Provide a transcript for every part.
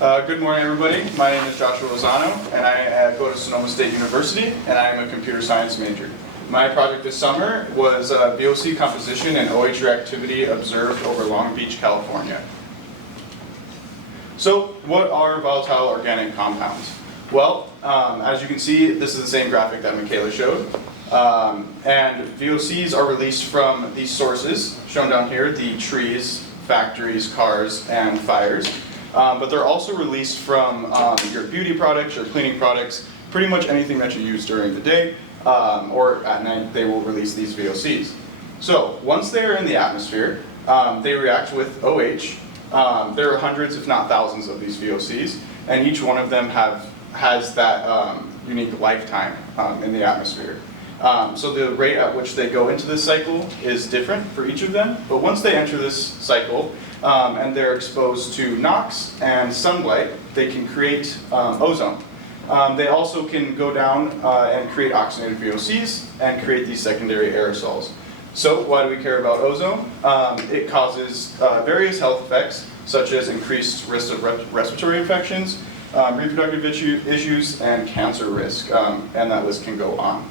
Good morning, everybody. My name is Joshua Lozano, and I go to Sonoma State University, and I am a computer science major. My project this summer was VOC composition and OH reactivity observed over Long Beach, California. So, what are volatile organic compounds? Well, as you can see, this is the same graphic that Michaela showed. And VOCs are released from these sources, shown down here, the trees, factories, cars, and fires. But they're also released from your beauty products, your cleaning products, pretty much anything that you use during the day, or at night they will release these VOCs. So once they are in the atmosphere, they react with OH. There are hundreds, if not thousands, of these VOCs, and each one of them has that unique lifetime in the atmosphere. So the rate at which they go into this cycle is different for each of them, but once they enter this cycle and they're exposed to NOx and sunlight, they can create ozone. They also can go down and create oxygenated VOCs and create these secondary aerosols. So why do we care about ozone? It causes various health effects, such as increased risk of respiratory infections, reproductive issues, and cancer risk, and that list can go on.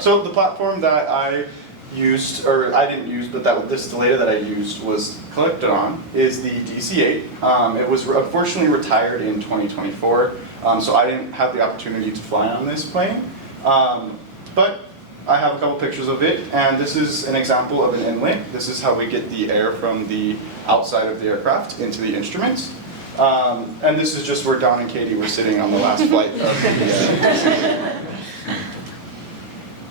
So the platform that I used, or I didn't use, but this data that I used was collected on, is the DC-8. It was unfortunately retired in 2024, so I didn't have the opportunity to fly on this plane. But I have a couple pictures of it, and this is an example of an inlet. This is how we get the air from the outside of the aircraft into the instruments. And this is just where Don and Katie were sitting on the last flight of the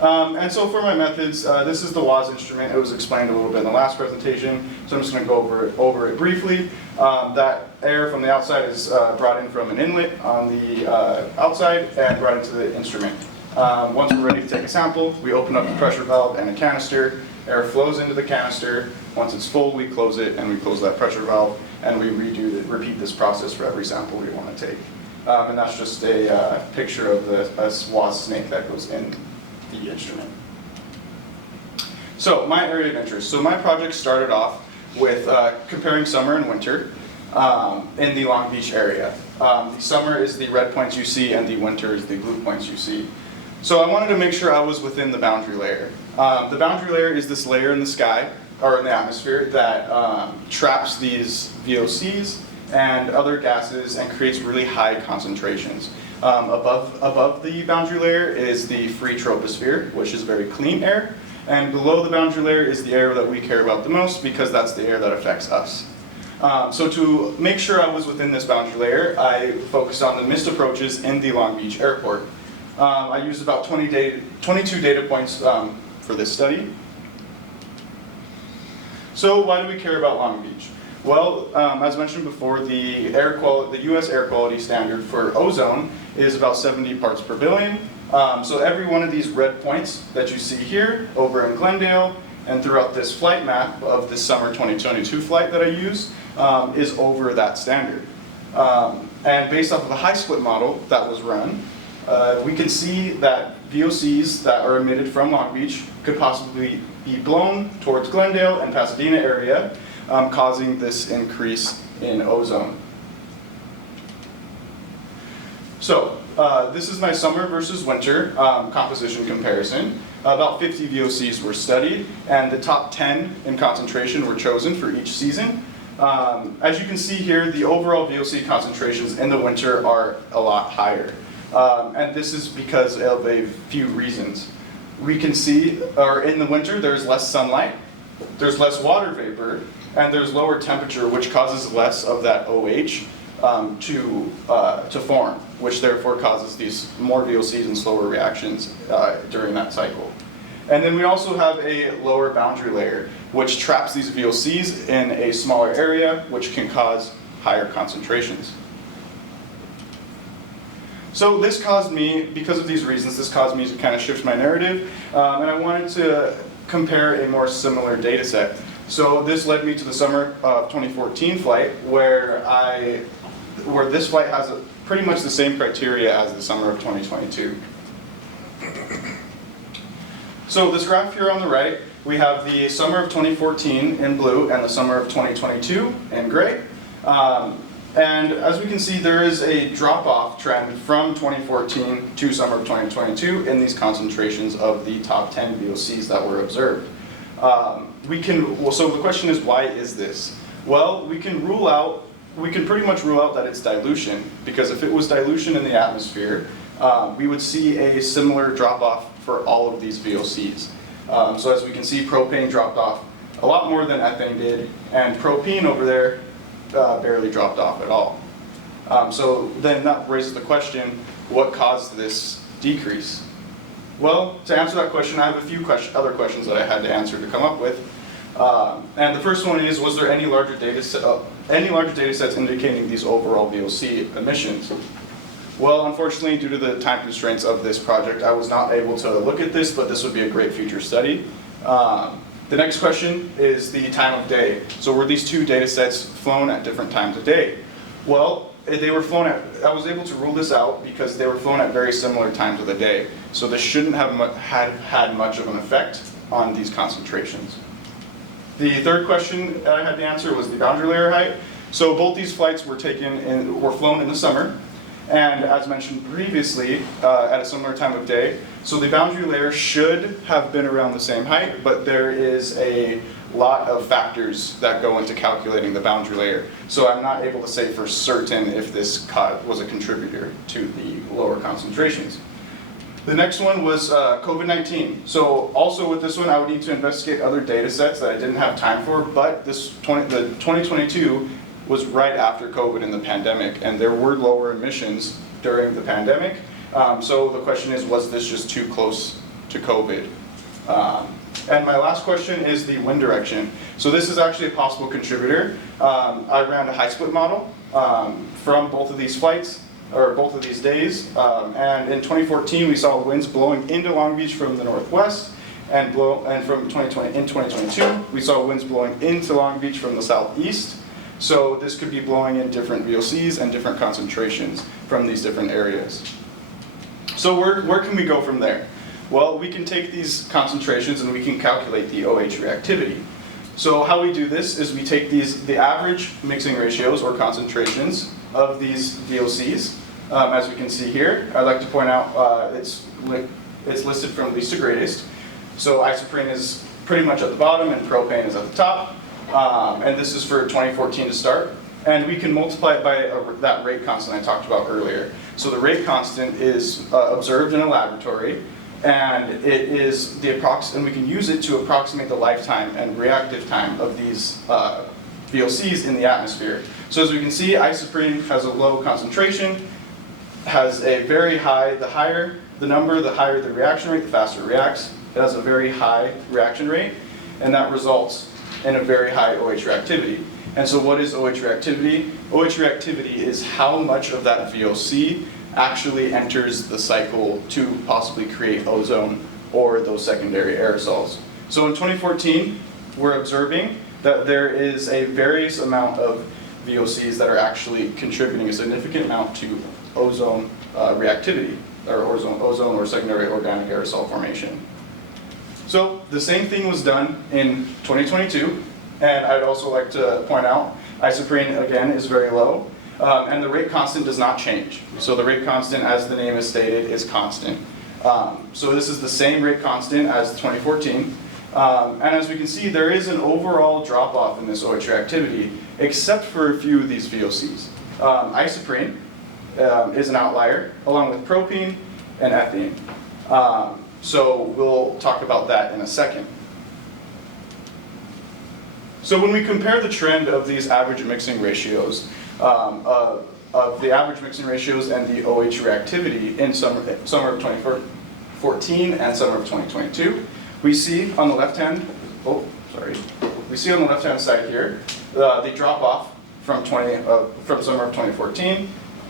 and so for my methods, this is the WAS instrument. It was explained a little bit in the last presentation, so I'm just going to go over it briefly. That air from the outside is brought in from an inlet on the outside and brought into the instrument. Once we're ready to take a sample, we open up the pressure valve and a canister. Air flows into the canister. Once it's full, we close it and we close that pressure valve, and we repeat this process for every sample we want to take. And that's just a picture of the WAS snake that goes in the instrument. So my area of interest. So my project started off with comparing summer and winter in the Long Beach area. The summer is the red points you see, and the winter is the blue points you see. So I wanted to make sure I was within the boundary layer. The boundary layer is this layer in the sky, or in the atmosphere, that traps these VOCs and other gases and creates really high concentrations. Above the boundary layer is the free troposphere, which is very clean air, and below the boundary layer is the air that we care about the most, because that's the air that affects us. So to make sure I was within this boundary layer, I focused on the missed approaches in the Long Beach airport. I used about 22 data points for this study. So why do we care about Long Beach? Well, as mentioned before, the U.S. air quality standard for ozone is about 70 parts per billion. So every one of these red points that you see here over in Glendale and throughout this flight map of this summer 2022 flight that I used is over that standard. And based off of a high split model that was run, we can see that VOCs that are emitted from Long Beach could possibly be blown towards Glendale and Pasadena area, causing this increase in ozone. So this is my summer versus winter composition comparison. About 50 VOCs were studied, and the top 10 in concentration were chosen for each season. As you can see here, the overall VOC concentrations in the winter are a lot higher. And this is because of a few reasons. We can see, in the winter, there's less sunlight, there's less water vapor, and there's lower temperature, which causes less of that OH to form, which therefore causes these more VOCs and slower reactions during that cycle. And then we also have a lower boundary layer, which traps these VOCs in a smaller area, which can cause higher concentrations. So this caused me, because of these reasons, this caused me to kind of shift my narrative, and I wanted to compare a more similar data set. So this led me to the summer of 2014 flight, where this flight has pretty much the same criteria as the summer of 2022. So this graph here on the right, we have the summer of 2014 in blue and the summer of 2022 in gray. And as we can see, there is a drop-off trend from 2014 to summer of 2022 in these concentrations of the top 10 VOCs that were observed. So the question is, why is this? Well, we can pretty much rule out that it's dilution, because if it was dilution in the atmosphere, we would see a similar drop-off for all of these VOCs. So as we can see, propane dropped off a lot more than ethane did, and propene over there barely dropped off at all. So then that raises the question, what caused this decrease? Well, to answer that question, I have a few other questions that I had to answer to come up with. And the first one is, was there any larger data sets indicating these overall VOC emissions? Well, unfortunately, due to the time constraints of this project, I was not able to look at this, but this would be a great future study. The next question is the time of day. So were these two data sets flown at different times of day? Well, they were flown I was able to rule this out because they were flown at very similar times of the day. So this shouldn't have had much of an effect on these concentrations. The third question that I had to answer was the boundary layer height. So both these flights were flown in the summer, and as mentioned previously, at a similar time of day. So the boundary layer should have been around the same height, but there is a lot of factors that go into calculating the boundary layer. So I'm not able to say for certain if this was a contributor to the lower concentrations. The next one was COVID-19. So also with this one, I would need to investigate other data sets that I didn't have time for, but the 2022 was right after COVID and the pandemic, and there were lower emissions during the pandemic. So the question is, was this just too close to COVID? And my last question is the wind direction. So this is actually a possible contributor. I ran a high split model from both of these flights, or both of these days. And in 2014, we saw winds blowing into Long Beach from the northwest, and in 2022, we saw winds blowing into Long Beach from the southeast. So this could be blowing in different VOCs and different concentrations from these different areas. So where can we go from there? Well, we can take these concentrations and we can calculate the OH reactivity. So how we do this is we take the average mixing ratios or concentrations of these VOCs. As we can see here, I'd like to point out it's listed from least to greatest. So isoprene is pretty much at the bottom and propane is at the top. And this is for 2014 to start. And we can multiply it by that rate constant I talked about earlier. So the rate constant is observed in a laboratory, and it is and we can use it to approximate the lifetime and reactive time of these VOCs in the atmosphere. So as we can see, isoprene has a low concentration, has a very high, the higher the number, the higher the reaction rate, the faster it reacts. It has a very high reaction rate, and that results in a very high OH reactivity. And so what is OH reactivity? OH reactivity is how much of that VOC actually enters the cycle to possibly create ozone or those secondary aerosols. So in 2014, we're observing that there is a various amount of VOCs that are actually contributing a significant amount to ozone reactivity, or ozone or secondary organic aerosol formation. So the same thing was done in 2022, and I'd also like to point out isoprene again is very low, and the rate constant does not change. So the rate constant, as the name is stated, is constant. So this is the same rate constant as 2014, and as we can see, there is an overall drop-off in this OH reactivity, except for a few of these VOCs. Isoprene is an outlier, along with propene and ethene. So we'll talk about that in a second. So when we compare the trend of these average mixing ratios, of the average mixing ratios and the OH reactivity in summer of 2014 and summer of 2022, we see on the left-hand, we see on the left-hand side here the drop-off from summer of 2014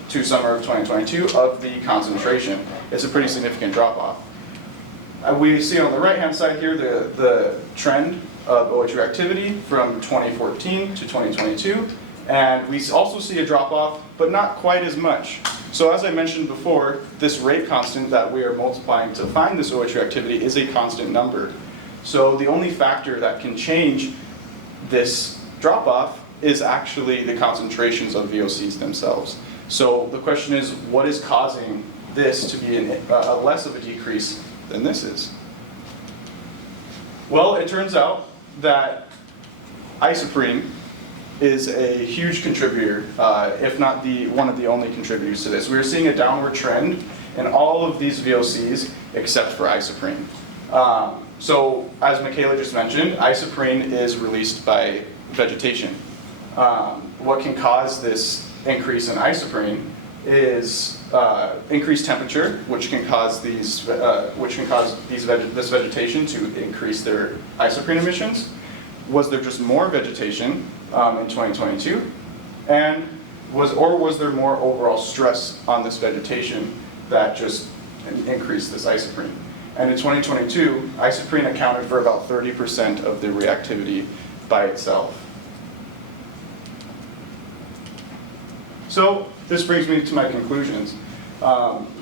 to summer of 2022 of the concentration. It's a pretty significant drop-off. We see on the right-hand side here the trend of OH reactivity from 2014 to 2022, and we also see a drop-off, but not quite as much. So as I mentioned before, this rate constant that we are multiplying to find this OH reactivity is a constant number. So the only factor that can change this drop-off is actually the concentrations of VOCs themselves. So the question is, what is causing this to be a less of a decrease than this is? Well, it turns out that isoprene is a huge contributor, if not one of the only contributors to this. We're seeing a downward trend in all of these VOCs except for isoprene. So, as Michaela just mentioned, isoprene is released by vegetation. What can cause this increase in isoprene is increased temperature, which can cause this vegetation to increase their isoprene emissions. Was there just more vegetation in 2022, and was there more overall stress on this vegetation that just increased this isoprene? And in 2022, isoprene accounted for about 30% of the reactivity by itself. So this brings me to my conclusions.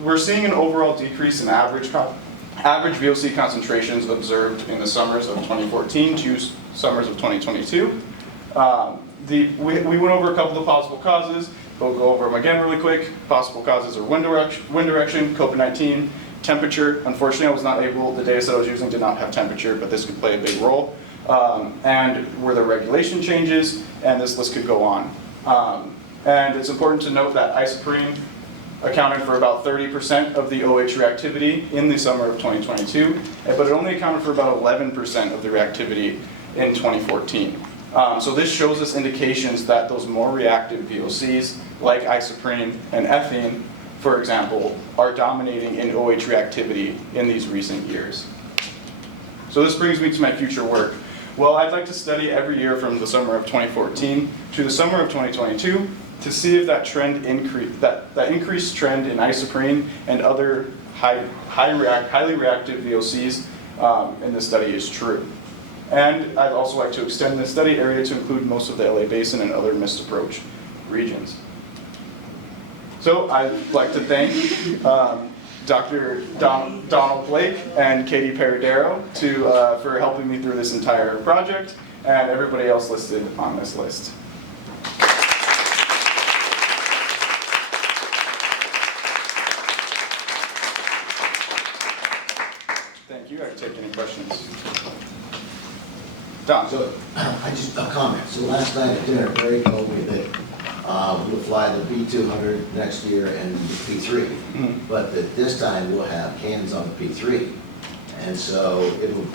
We're seeing an overall decrease in average VOC concentrations observed in the summers of 2014 to summers of 2022. We went over a couple of possible causes. We'll go over them again really quick. Possible causes are wind direction, COVID-19, temperature. Unfortunately, I was not able, the data set I was using did not have temperature, but this could play a big role. And were there regulation changes, and this list could go on. And it's important to note that isoprene accounted for about 30% of the OH reactivity in the summer of 2022, but it only accounted for about 11% of the reactivity in 2014. So this shows us indications that those more reactive VOCs, like isoprene and ethene, for example, are dominating in OH reactivity in these recent years. So this brings me to my future work. Well, I'd like to study every year from the summer of 2014 to the summer of 2022 to see if that trend that increased trend in isoprene and other highly reactive VOCs in this study is true. And I'd also like to extend the study area to include most of the LA Basin and other mist approach regions. So I'd like to thank Dr. Donald Blake and Katie Peridero for helping me through this entire project, and everybody else listed on this list. Thank you. I can take any questions. Don. So, I just a comment. So last night at dinner, Barry told me that we'll fly the B200 next year and the P3, but that this time we'll have cans on the P3, and so it will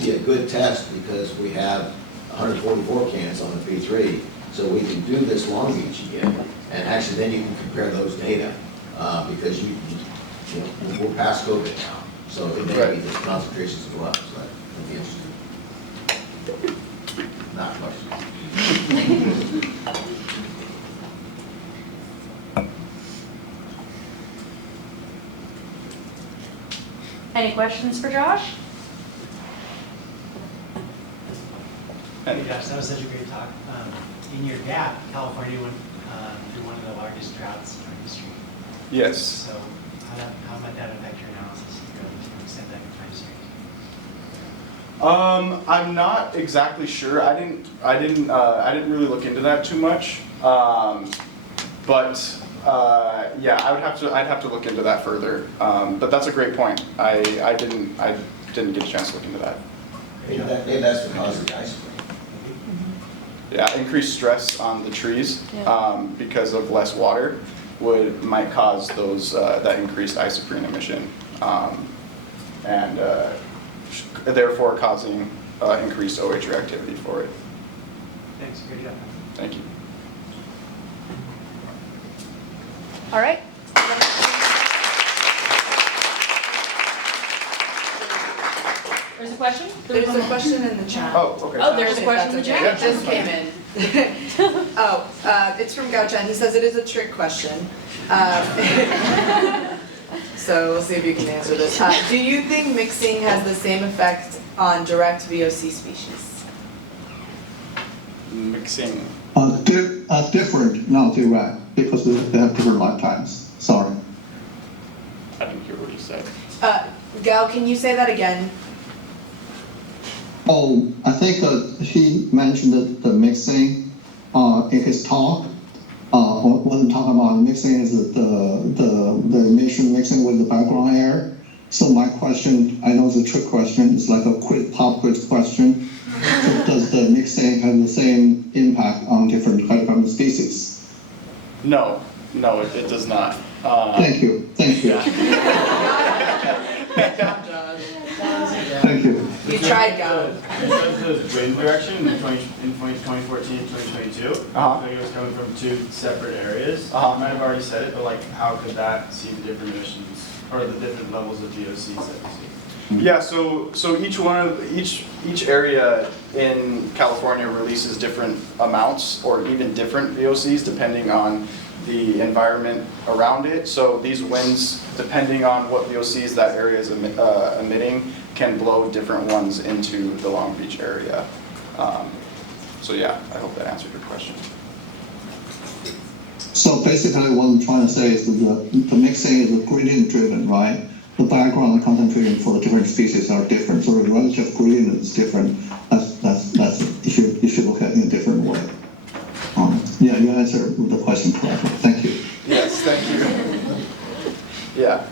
be a good test because we have 144 cans on the P3, so we can do this Long Beach again, and actually then you can compare those data because you know, we're past COVID now, so it may be the concentrations go up. So that'd be interesting. Not questions. Any questions for Josh? Hey Josh, that was such a great talk. In your gap, California went through one of the largest droughts in our history. Yes. So how might that affect your analysis if you're able to extend that time series? I'm not exactly sure. I didn't really look into that too much. Yeah, I'd have to look into that further. But that's a great point. I didn't get a chance to look into that. Maybe that's because of the ice cream. Yeah, increased stress on the trees because of less water might cause those that increased isoprene emission, and therefore causing increased OH reactivity for it. Thanks, great job. Thank you. All right. There's a question? There's a question in the chat. Oh, okay. Oh, there's a question in the chat. It just came in. It's from Gauchan. He says it is a trick question. So we'll see if you can answer this. Do you think mixing has the same effect on direct VOC species? Mixing. Different, not direct, because they have different lifetimes. Sorry. I didn't hear what you said. Gal, can you say that again? Oh, I think that he mentioned that the mixing in his talk, wasn't talking about mixing is the emission mixing with the background air. So my question, I know it's a trick question, it's like a pop quiz question. So does the mixing have the same impact on different hydrocarbon species? No, it does not. Thank you. Good job, Josh. Thank you. You tried, Gavin. In terms of wind direction in 2014 and 2022, Uh-huh. like it was coming from two separate areas. Uh-huh. I might have already said it, but like, how could that see the different emissions or the different levels of VOCs that we see? Yeah, so each area in California releases different amounts or even different VOCs depending on the environment around it. So these winds, depending on what VOCs that area is emitting, can blow different ones into the Long Beach area. So yeah, I hope that answered your question. So basically what I'm trying to say is that the mixing is gradient driven, right? The background and concentration for the different species are different, so the relative gradient is different. That's you should look at it in a different way. Yeah, you answered the question correctly. Thank you. Yes, thank you. Yeah.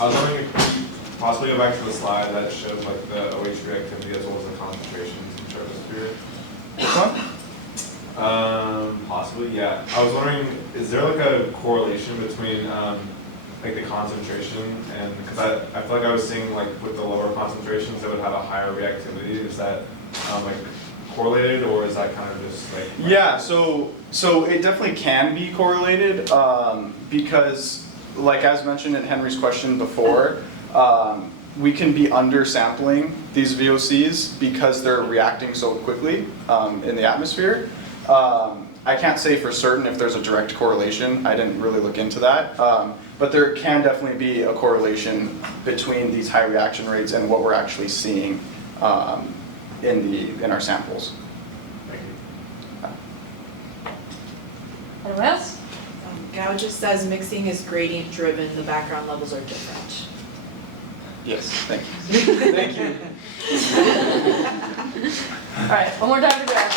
I was wondering if you could possibly go back to the slide that showed like the OH reactivity as well as the concentrations in troposphere. Which one? Possibly, yeah. I was wondering, is there like a correlation between like the concentration and, because I feel like I was seeing like with the lower concentrations that would have a higher reactivity. Is that like correlated, or is that kind of just like? Yeah, so it definitely can be correlated because, like as mentioned in Henry's question before, we can be undersampling these VOCs because they're reacting so quickly in the atmosphere. I can't say for certain if there's a direct correlation. I didn't really look into that, but there can definitely be a correlation between these high reaction rates and what we're actually seeing in our samples. Anyone else? Gao just says mixing is gradient driven, the background levels are different. Yes, thank you. Thank you. All right, one more time to Josh.